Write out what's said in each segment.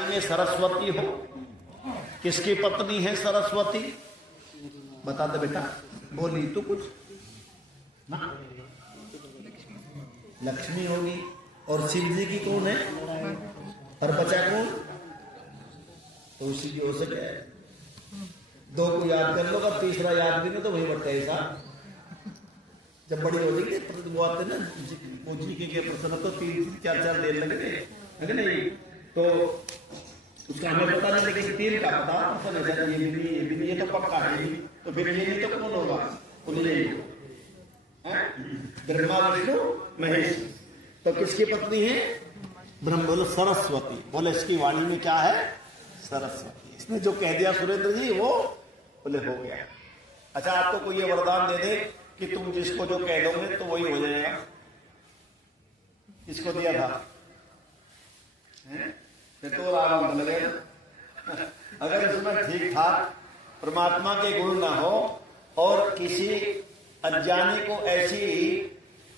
में सरस्वती हो, किसकी पत्नी है सरस्वती? बता दे बेटा, बोली तू कुछ ना। लक्ष्मी होगी। और शिव जी की कौन है? और बचा कौन? तो उसी की हो सके। दो को याद कर लो, और तीसरा याद भी नहीं तो वही बढ़ता है साहब। जब बड़ी हो जाएगी वो आते ना पूछने के प्रश्न तो 3-4 दिन लगेंगे, है नहीं? तो उसका हमें पता नहीं, लेकिन 3 का पता ये भी नहीं, ये तो पक्का है। तो फिर ये नहीं तो कौन होगा? ब्रह्मा विष्णु महेश। तो किसकी पत्नी है? ब्रह्म। बोलो सरस्वती। बोले इसकी वाणी में क्या है? सरस्वती। इसने जो कह दिया सुरेंद्र जी वो बोले हो गया। अच्छा, आपको कोई ये वरदान दे दे कि तुम जिसको जो कह दोगे तो वही हो जाएगा, किसको दिया था? फिर तो आराम लगेगा। अगर इसमें ठीक ठाक परमात्मा के गुण ना हो और किसी अज्ञानी को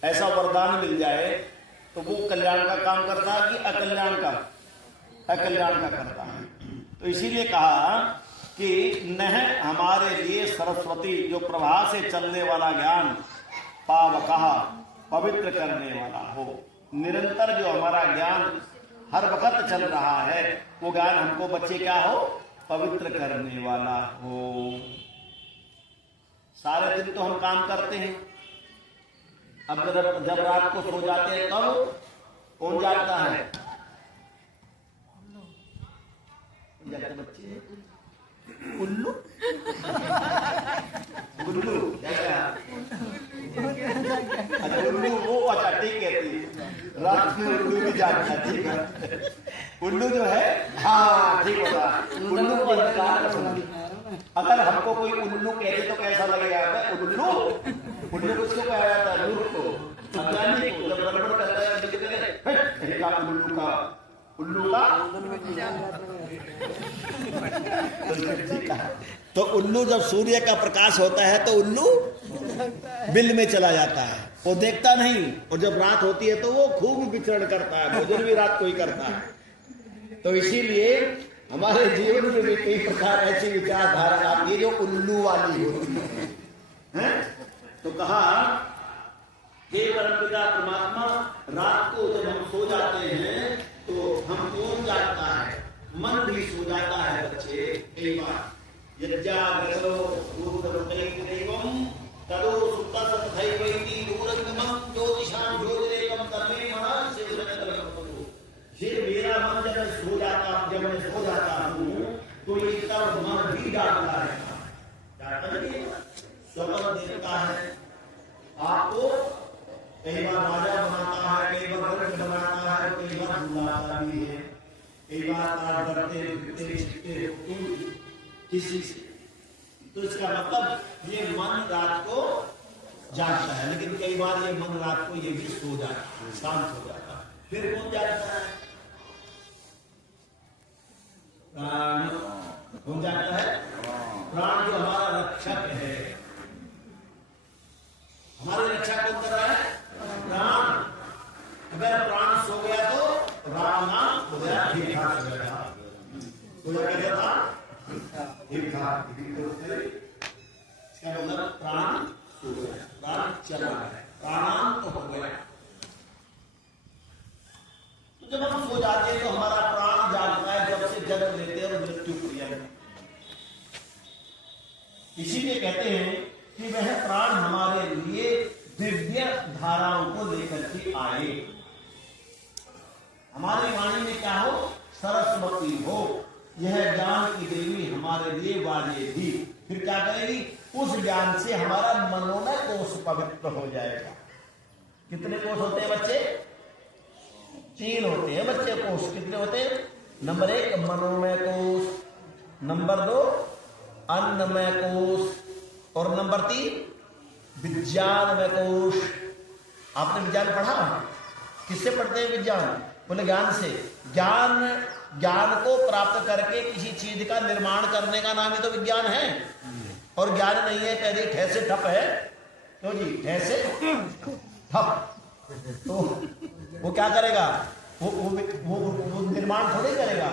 ऐसा वरदान मिल जाए तो वो कल्याण का काम करता है कि अकल्याण का करता है। तो इसीलिए कहा कि नह हमारे लिए सरस्वती, जो प्रवाह से चलने वाला ज्ञान, पावकः पवित्र करने वाला हो। निरंतर जो हमारा ज्ञान हर वक्त चल रहा है वो ज्ञान हमको बच्चे क्या हो? पवित्र करने वाला हो। सारे दिन तो हम काम करते हैं, अब जब रात को सो जाते हैं तब कौन जागता है? बच्चे उल्लू उल्लू उल्लू वो अच्छा ठीक है, रात में उल्लू भी जागता। ठीक है, उल्लू जो है, हाँ ठीक होता। उल्लू को अगर हमको कोई उल्लू कहते तो कैसा लगेगा? उल्लू उल्लू किसको कहा जाता है? मूर्ख को, अज्ञानी को। जब गड़बड़ करता है उल्लू का तो उल्लू जब सूर्य का प्रकाश होता है तो उल्लू बिल में चला जाता है, वो देखता नहीं। और जब रात होती है तो वो खूब विचरण करता है, भोजन भी रात को ही करता है। तो इसीलिए हमारे जीवन में भी कई प्रकार ऐसी विचारधारा आती है जो उल्लू वाली होती है। तो कहा हे परमपिता परमात्मा, रात को जब हम सो जाते हैं तो हम कौन जागता है? मन भी सो जाता है बच्चे। कई बार यज्ञाग्रतो भूतवतैकदैवं तदो सुप्तसद्धैवैति दूरगमं ज्योतिषां ज्योतिरेकं तन्मे मनः शिवसंकल्पतो। फिर मेरा मन जब मैं सो जाता हूँ तो ये तब मन भी जागता है, स्वप्न देखता है। आपको कई बार राजा बनाता है, कई बार रंग बनाता है, कई बार भुलाता भी है, कई बार डरते किसी से। तो इसका मतलब ये मन रात को जागता है, लेकिन कई बार ये मन रात को ये भी सो जाता है, शांत हो जाता है। फिर कौन जागता है? प्राण कौन जागता है? प्राण जो हमारा रक्षक है। हमारी रक्षा कौन कर रहा है? प्राण। अगर प्राण सो गया तो राम नाम हो गया ठीक ठाक हो गया। तो क्या कहता था? ठीक ठाक। इसका मतलब प्राण सो गया, प्राण चला गया, प्राणांत हो गया। तो जब हम सो जाते हैं तो हमारा प्राण जागता है, जब से जन्म लेते हैं और मृत्यु क्रिया में। इसीलिए कहते हैं कि वह प्राण हमारे लिए दिव्य धाराओं को लेकर के आए। हमारी वाणी में क्या हो? सरस्वती हो। यह ज्ञान की देवी हमारे लिए वाजेगी। फिर क्या करेगी? उस ज्ञान से हमारा मनोमय कोष पवित्र हो जाएगा। कितने कोष होते हैं बच्चे? 3 होते हैं बच्चे कोष। कितने होते हैं? नंबर 1 मनोमय कोष, नंबर 2 अन्नमय कोष, और नंबर 3 विज्ञानमय कोष। आपने विज्ञान पढ़ा? किससे पढ़ते हैं विज्ञान? बोले ज्ञान से। ज्ञान को प्राप्त करके किसी चीज का निर्माण करने का नाम ही तो विज्ञान है। और ज्ञान नहीं है, पहले ठैसे ठप है। क्यों जी? ठैसे ठप। तो वो क्या करेगा? वो निर्माण थोड़ी करेगा।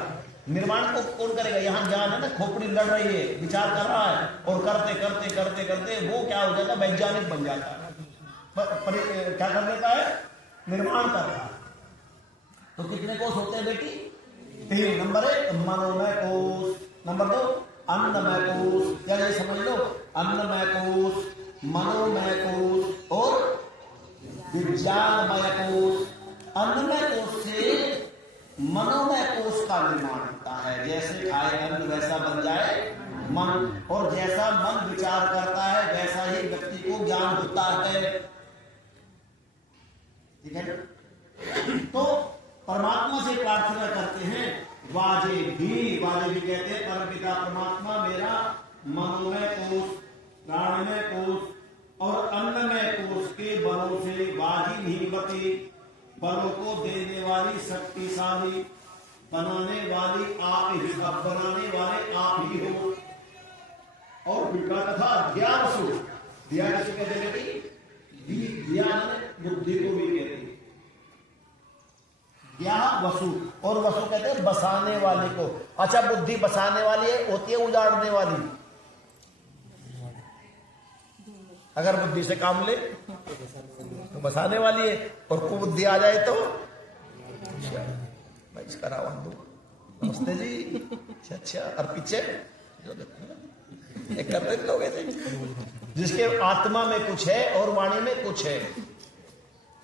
निर्माण को कौन करेगा? यहाँ ज्ञान है ना, खोपड़ी लड़ रही है, विचार कर रहा है, और करते करते करते करते वो क्या हो जाता है? वैज्ञानिक बन जाता है। क्या कर देता है? निर्माण कर रहा है। तो कितने कोष होते हैं बेटी? 3। नंबर 1 मनोमय कोष, नंबर 2 अन्नमय कोष, या ये समझ लो अन्नमय कोष, मनोमय कोष और विज्ञानमय कोष। अन्नमय कोष से मनोमय कोष का निर्माण होता है। जैसे खाए अन्न वैसा बन जाए मन, और जैसा मन विचार करता है वैसा ही व्यक्ति को ज्ञान होता है। ठीक है? तो परमात्मा से प्रार्थना करते हैं, वाजे भी कहते हैं परमपिता परमात्मा मेरा मनोमय कोष, प्राणमय कोष और अन्नमय कोष के बलों से वाजी नहीं बते, बलों को देने वाली, शक्तिशाली बनाने वाली आप ही, बनाने वाले आप ही हो। और विका तथा ध्यावसु, ध्यान कहते हैं, ध्यान बुद्धि को भी कहते हैं वसु, और वसु कहते हैं बसाने वाले को। अच्छा, बुद्धि बसाने वाली है, होती है उजाड़ने वाली। अगर बुद्धि से काम ले तो बसाने वाली है, और कुबुद्धि आ जाए तो भाई इसका रावण दो। नमस्ते जी। अच्छा, और पीछे एक करते लोग ऐसे, जिसके आत्मा में कुछ है और वाणी में कुछ है,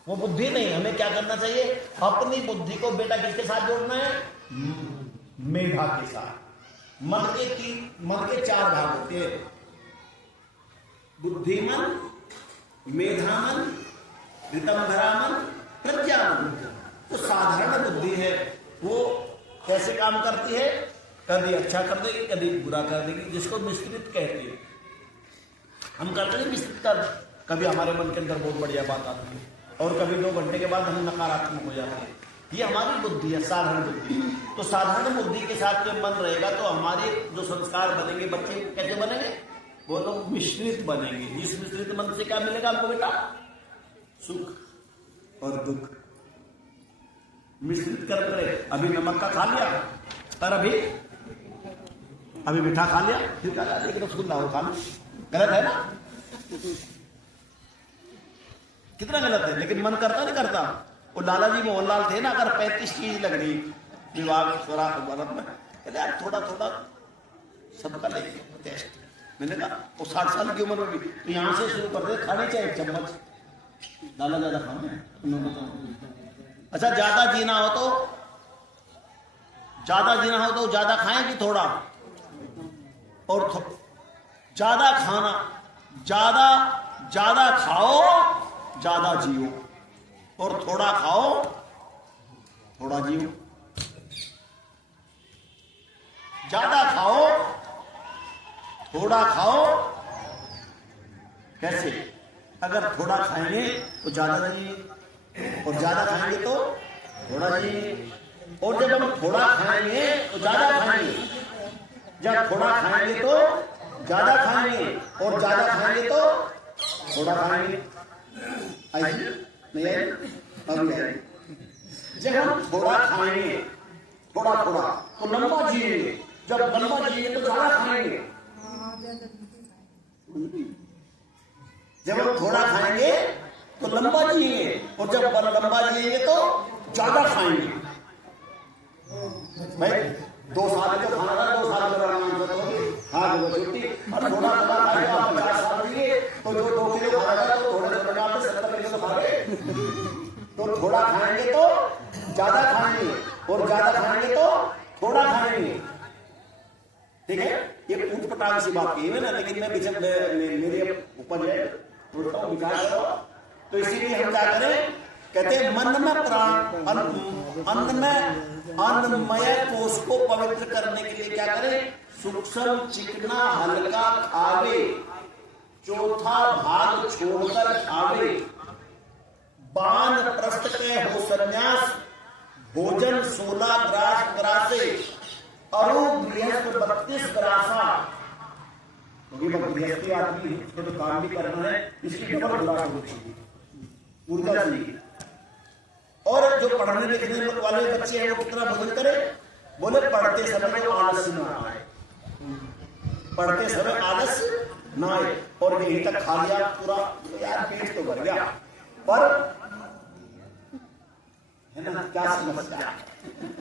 वो बुद्धि नहीं। हमें क्या करना चाहिए? अपनी बुद्धि को बेटा किसके साथ जोड़ना है? मेधा के साथ। मन के 4 भाग होते हैं, बुद्धिमन, मेधामन, ऋतंभरामन, प्रज्ञामन। तो साधारण बुद्धि है, वो कैसे काम करती है? कभी अच्छा कर देगी, कभी बुरा कर देगी, जिसको मिश्रित कहते हैं। हम करते हैं मिश्रित कर, कभी हमारे मन के अंदर बहुत बढ़िया बात आती है और कभी 2 घंटे के बाद हम नकारात्मक हो जाते हैं। ये हमारी बुद्धि है, साधारण बुद्धि। तो साधारण बुद्धि के साथ जब मन रहेगा तो हमारे जो संस्कार बनेंगे, बच्चे कैसे बनेंगे? वो लोग मिश्रित बनेंगे। जिस मिश्रित मन से क्या मिलेगा आपको बेटा? सुख और दुख। मिश्रित कर करे, अभी नमक का खा लिया और अभी मीठा खा लिया, फिर क्या खा लिया? रसगुल्ला हो खाना, गलत है ना? कितना गलत है, लेकिन मन करता नहीं करता। वो लाला जी मोहनलाल थे ना, अगर 35 चीज लग रही विवाह भारत में, कहते यार थोड़ा थोड़ा सबका लेंगे टेस्ट। मैंने कहा वो 60 साल की उम्र में भी तो यहाँ से शुरू कर दे, खाने चाहिए 1 चम्मच, लाला ज्यादा खाना। अच्छा, ज्यादा जीना हो तो ज्यादा खाएं कि थोड़ा? और ज्यादा खाना, ज्यादा खाओ ज्यादा जियो, और थोड़ा खाओ थोड़ा जियो। ज्यादा खाओ थोड़ा खाओ, कैसे? अगर थोड़ा खाएंगे तो ज्यादा जिए, और ज्यादा खाएंगे तो थोड़ा जिए, और जब हम थोड़ा खाएंगे तो ज्यादा खाएंगे, जब थोड़ा खाएंगे तो ज्यादा खाएंगे, और ज्यादा खाएंगे तो थोड़ा खाएंगे। नहीं है? अभी है। जब हम थोड़ा खाएंगे, थोड़ा तो लंबा जिएंगे, जब लंबा जिएंगे तो ज्यादा खाएंगे। जब हम थोड़ा खाएंगे तो लंबा जिएंगे, और जब लंबा जिएंगे तो ज्यादा खाएंगे। भाई 2 साल का खाना था, 2 साल का हाँ छुट्टी, और थोड़ा खाएगा 50 साल जिए तो जो 2 किलो खाएगा तो थोड़े 70 किलो खा गए। तो थोड़ा खाएंगे तो ज्यादा खाएंगे, और ज्यादा खाएंगे तो थोड़ा खाएंगे। ठीक है? ये ऊंच पटांग सी बात की है ना, लेकिन मैं जब मेरे ऊपर है विचार करो, तो इसीलिए हम क्या करें? कहते हैं मन में प्राण, अन्नमय कोष को पवित्र करने के लिए क्या करें? सूक्ष्म चिकना हल्का खावे, चौथा भाग छोड़कर खावे, बान प्रस्थ के हो संन्यास, भोजन 16 ग्रासे, अरु गृहस्थ 32 ग्रासा। गृहस्थी आदमी उसको तो काम भी करना है, इसकी डबल खुराक होनी चाहिए, ऊर्जा चाहिए। और जो पढ़ने लिखने वाले बच्चे हैं वो कितना भोजन करें? बोले पढ़ते समय जो आलस ना आए, पढ़ते समय आलस ना आए। और यहीं तक खा लिया पूरा, तो यार पेट तो भर गया, पर है ना क्या समस्या?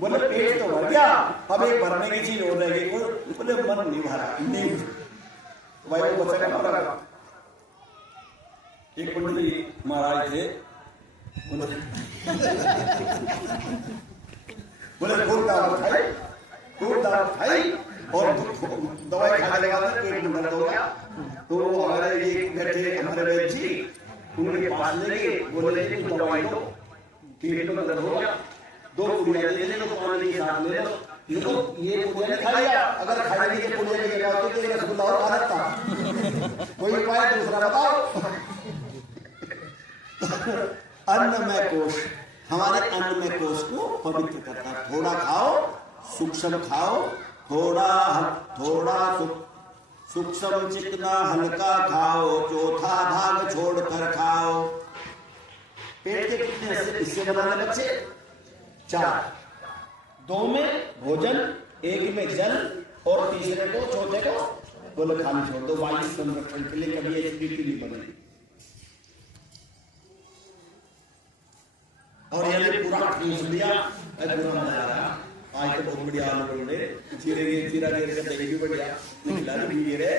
बोले पेट तो भर गया, अब एक भरने की चीज हो रहेगी। बोले मन नहीं भरा, नींद वही बचेगा पड़ेगा। एक पंडित जी महाराज थे, बोले खूब दाल खाई, खूब दाल खाई और दवाई खाने के बाद पेट में दर्द हो गया। तो हमारे ये बैठे हमारे वैद्य जी, उनके पास लेके बोले कुछ दवाई दो, पेट में दर्द हो गया, 2 पुड़िया ले लो, पानी के साथ ले लो। ये पुड़िया नहीं खा लिया, अगर खाने के पुड़िया की जगह होती तो रसगुल्ला और खा सकता। कोई उपाय दूसरा बताओ। अन्नमय कोश, हमारे अन्नमय कोश को पवित्र करता है। थोड़ा खाओ, सूक्ष्म खाओ, थोड़ा सूक्ष्म चिकना हल्का खाओ, चौथा भाग छोड़कर खाओ। पेट के कितने हिस्से बनाने बच्चे? 4, 2 में भोजन, 1 में जल और तीसरे को चौथे को बोले खाली छोड़ दो, वायु संरक्षण के लिए। कभी एसिडिटी नहीं बनेगी। और ये पूरा ठूस दिया, आज तो बहुत बढ़िया आलू बन रहे, चीरा घेर कर देगी बढ़िया, निकला भी रे।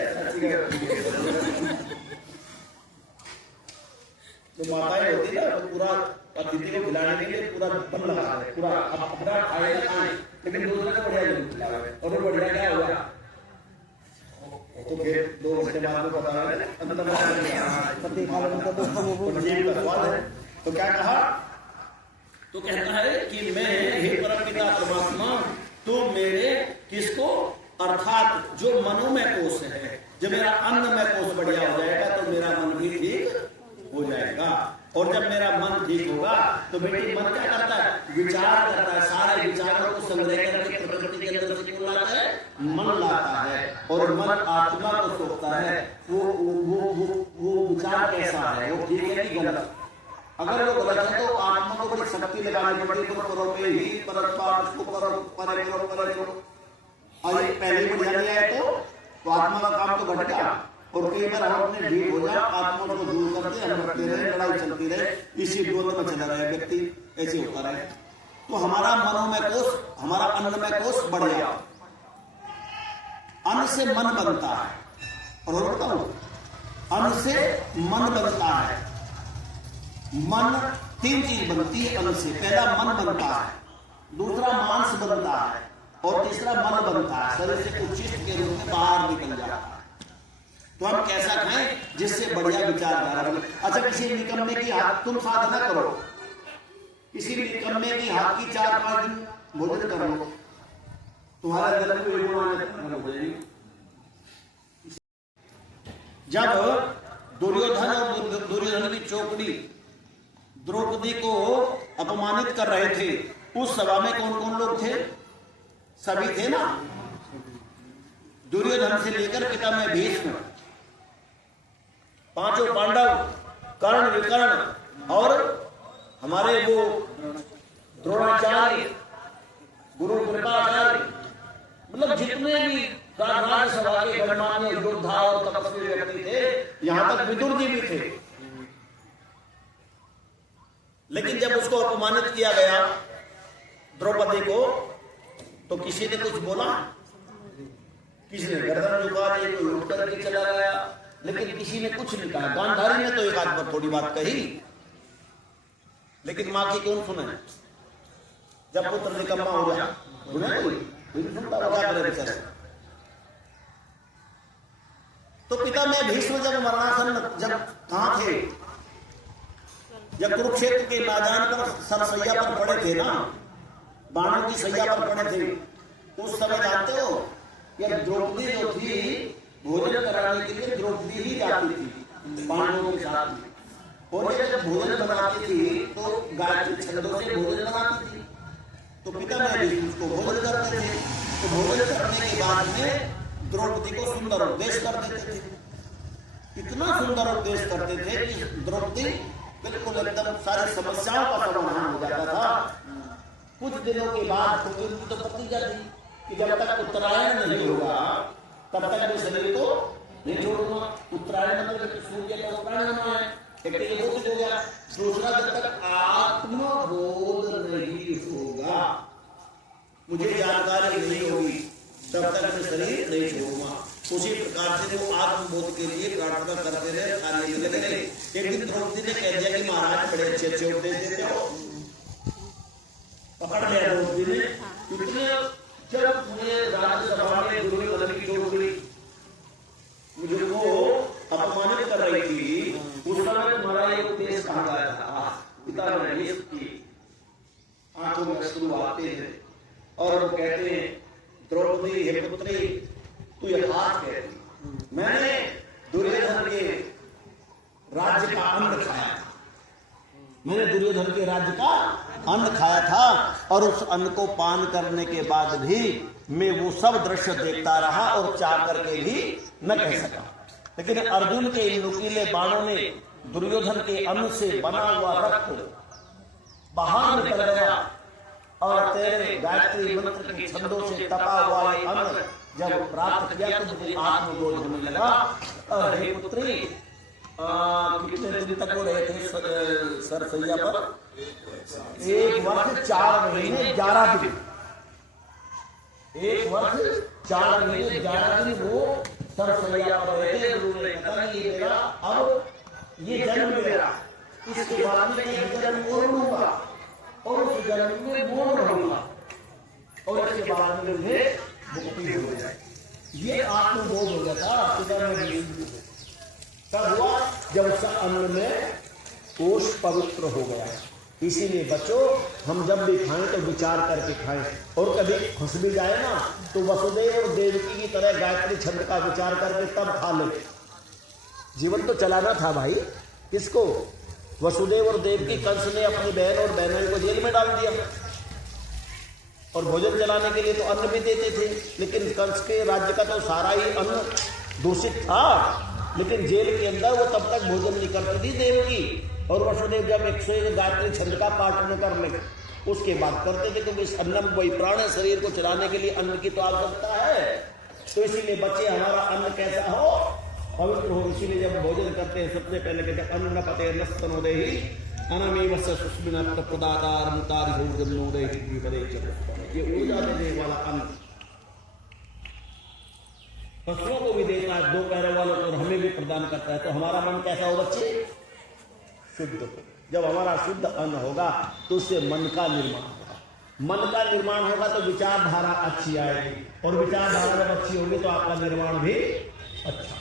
तो माताएं होती है तो पूरा अतिथि को खिलाने के लिए पूरा बन लगा है, पूरा अपना खाएगा खाए, लेकिन दूसरे को बढ़िया नहीं खिलावे। और वो बढ़िया क्या होगा? तो फिर 2 घंटे बाद में पता है अंदर पति खा लेने का जीव का स्वाद है। तो क्या कहा? तो कहता है कि मैं हे परमपिता परमात्मा, तो मेरे किसको, अर्थात जो मनोमय कोश है, जब मेरा अन्नमय कोश बढ़िया हो जाएगा तो मेरा मन भी ठीक हो जाएगा। और जब मेरा मन ठीक होगा तो बेटी मन क्या करता है? विचार करता है। सारे विचारों को संग्रह करके प्रकृति के अंदर से कौन लाता है? मन लाता है। और मन आत्मा को सोचता है वो विचार कैसा है, वो ठीक है कि गलत। अगर वो गलत है तो आत्मा को बड़ी शक्ति लगानी पड़ती है। करो पे ही परस्पर उसको करो, परे करो। और पहले बढ़िया नहीं आए तो आत्मा का काम तो घट गया। और कई बार हम अपने ठीक हो जाए, आत्मा को दूर करके हम रखते रहे, लड़ाई चलती रहे, इसी द्वंद में चला रहे व्यक्ति, ऐसे होता रहे। तो हमारा मनोमय कोश, हमारा अन्नमय कोश बढ़ गया। अन्न से मन बनता है। और बताओ, अन्न से मन बनता है। मन 3 चीज बनती है अन्न से। पहला मन बनता है, दूसरा मांस बनता है और तीसरा मन बनता है। शरीर से उच्छिष्ट के रूप में बाहर निकल जाता है। तो हम कैसा खाएं जिससे बढ़िया विचारधारा बने। अच्छा, किसी निकम्मे की हाथ तुम साधना करो, किसी निकम्मे की हाथ की 4-5 दिन भोजन कर लो, तुम्हारे अंदर हो जाएगी। जब दुर्योधन और दुर्योधन की चौकड़ी द्रौपदी को अपमानित कर रहे थे, उस सभा में कौन कौन लोग थे? सभी थे ना। दुर्योधन से लेकर पितामह भीष्म, 5 पांडव, कर्ण विकर्ण और हमारे वो द्रोणाचार्य, गुरु कृपाचार्य, मतलब जितने भी राजसभा के गणमान्य योद्धा और तपस्वी व्यक्ति थे, यहां तक विदुर जी भी थे। लेकिन जब उसको अपमानित किया गया द्रौपदी को, तो किसी ने कुछ बोला? किसी ने गर्दन झुका दी, कोई उठ करके चला गया, लेकिन किसी ने कुछ नहीं कहा। गांधारी ने तो एक आध बार थोड़ी बात कही, लेकिन मां की कौन सुने? जब पुत्र निकम्मा हो गया, सुने कोई सुनता हो, क्या करे बेचारे। तो पिता में भीष्म जब मरणासन, जब कहां थे? जब कुरुक्षेत्र के मैदान पर सरसैया पर पड़े थे ना, बाणों की सैया पर पड़े थे, उस समय जानते हो कि द्रौपदी जो थी, भोजन कराने के लिए द्रौपदी ही जाती थी पांडवों के साथ। और जब भोजन बनाती थी तो गायत्री छंदों से भोजन बनाती थी। तो पिता में उसको भोजन करते थे। तो भोजन करने के बाद में द्रौपदी को सुंदर उपदेश कर देते थे। इतना सुंदर उपदेश करते थे कि द्रौपदी बिल्कुल एकदम सारी समस्याओं का समाधान हो जाता था। कुछ दिनों के बाद तो प्रतिज्ञा थी कि जब तक उत्तरायण नहीं होगा तब तक मैं शरीर को नहीं छोड़ूंगा। उत्तरायण मतलब सूर्य का उत्तरायण होना है, एक तो हो गया। दूसरा, जब तक आत्मबोध नहीं होगा, मुझे जानकारी नहीं होगी, तब तक मैं शरीर नहीं छोड़ूंगा। उसी प्रकार से वो आत्मबोध के लिए प्रार्थना करते रहे, कार्य करते रहे। एक दिन द्रौपदी ने कह दिया कि महाराज बड़े अच्छे अच्छे उपदेश देते हो। पकड़ लिया द्रौपदी ने, इतने जब मुझे राज्यसभा में दुर्योधन की टोकरी मुझे वो अपमानित कर रही थी, उस समय तुम्हारा एक उपदेश कहा गया था, पिता ने इसकी आंखों में अश्रु आते हैं और वो कहते हैं, द्रौपदी हे पुत्री, तू यथार्थ कहती, मैंने दुर्योधन के राज्य का अन्न खाया था, मैंने दुर्योधन के राज्य का अन्न खाया था और उस अन्न को पान करने के बाद भी मैं वो सब दृश्य देखता रहा और चाह करके भी न कह सका। लेकिन अर्जुन के इन नुकीले बाणों ने दुर्योधन के अन्न से बना हुआ रक्त बाहर निकल गया और तेरे गायत्री मंत्र के छंदों से तपा हुआ ये अन्न जब प्राप्त किया तो मुझे आत्मबोध होने लगा। और हे पुत्री, कितने दिन तक वो रहे थे सरसैया पर? 1 वर्ष 4 महीने 11 दिन। 1 वर्ष 4 महीने 11 दिन वो सरसैया पर रहे थे। गुरु ने कहा कि मेरा अब ये जन्म मेरा, इसके बाद में एक जन्म और लूंगा और उस जन्म में मोह रहूंगा और इसके बाद में मुझे मुक्ति हो जाएगी। ये आत्मबोध हो गया था। तब हुआ जब उसका अन्न में कोश पवित्र हो गया। इसीलिए बच्चों, हम जब भी खाएं तो विचार करके खाएं, और कभी खुश भी जाए ना तो वसुदेव और देवकी की तरह गायत्री छंद का विचार करके तब खा ले। जीवन तो चलाना था भाई। किसको? वसुदेव और देवकी। कंस ने अपनी बहन और बहनोई को जेल में डाल दिया और भोजन चलाने के लिए तो अन्न भी देते थे, लेकिन कंस के राज्य का तो सारा ही अन्न दूषित था। लेकिन जेल के अंदर वो तब तक भोजन नहीं करती थी देवकी, और वसुदेव जब 101 गायत्री छंद का पाठ न कर ले उसके बाद करते थे, क्योंकि इस अन्नम वही प्राण है, शरीर को चलाने के लिए अन्न की तो आवश्यकता है। तो इसीलिए बच्चे हमारा अन्न कैसा हो? पवित्र हो। इसीलिए जब भोजन करते हैं सबसे पहले कहते हैं अन्न पते नस्तनोदेहि अनमेवस्य सुस्मिनत्त प्रदातारं तारिभोजनोदेहि विपदे। ये ऊर्जा देने वाला अन्न पशुओं को भी देता है, 2 पैरों वालों को, हमें भी प्रदान करता है। तो हमारा मन कैसा हो बच्चे? शुद्ध हो। जब हमारा शुद्ध अन्न होगा तो उससे मन का निर्माण होगा। मन का निर्माण होगा तो विचारधारा अच्छी आएगी, और विचारधारा जब अच्छी होगी तो आपका निर्माण भी अच्छा।